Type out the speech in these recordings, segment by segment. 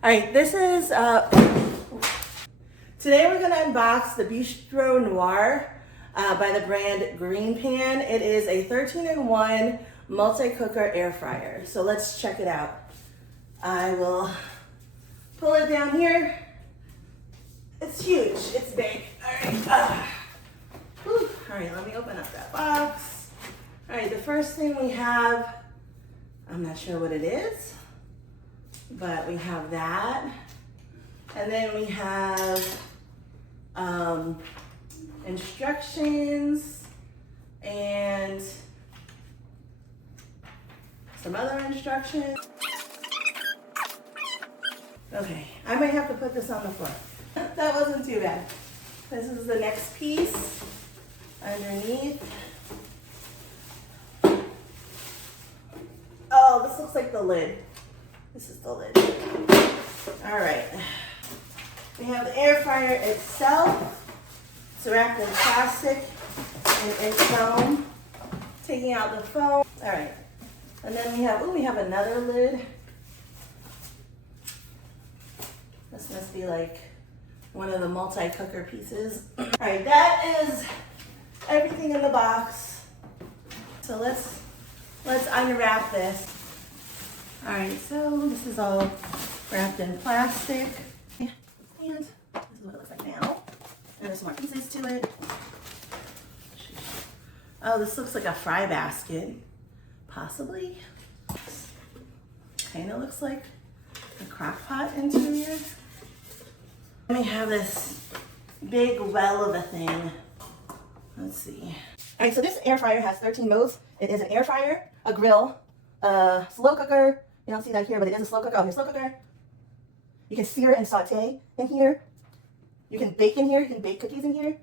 All right, this is, today we're gonna unbox the Bistro Noir by the brand Green Pan. It is a 13-in-1 multi-cooker air fryer. So let's check it out. I will pull it down here. It's huge, it's big. All right, All right, let me open up that box. All right, the first thing we have, I'm not sure what it is, but we have that. And then we have instructions and some other instructions. Okay, I might have to put this on the floor. That wasn't too bad. This is the next piece underneath. Oh, this looks like the lid. This is the lid. All right. We have the air fryer itself. It's wrapped in plastic and in foam. Taking out the foam. All right. And then we have another lid. This must be like one of the multi-cooker pieces. All right, that is everything in the box. So let's unwrap this. All right, so this is all wrapped in plastic. And this is what it looks like now. And there's more pieces to it. Oh, this looks like a fry basket. Possibly. Kind of looks like a crock pot interior. Then we have this big well of a thing. Let's see. All right, so this air fryer has 13 modes. It is an air fryer, a grill, a slow cooker. You don't see that here, but it is a slow cooker. Oh, here's a slow cooker. You can sear and saute in here. You can bake in here. You can bake cookies in here.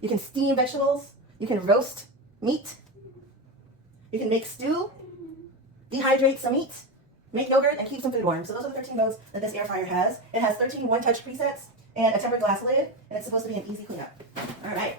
You can steam vegetables. You can roast meat. You can make stew, dehydrate some meat, make yogurt, and keep some food warm. So those are the 13 modes that this air fryer has. It has 13 one-touch presets and a tempered glass lid, and it's supposed to be an easy cleanup. All right.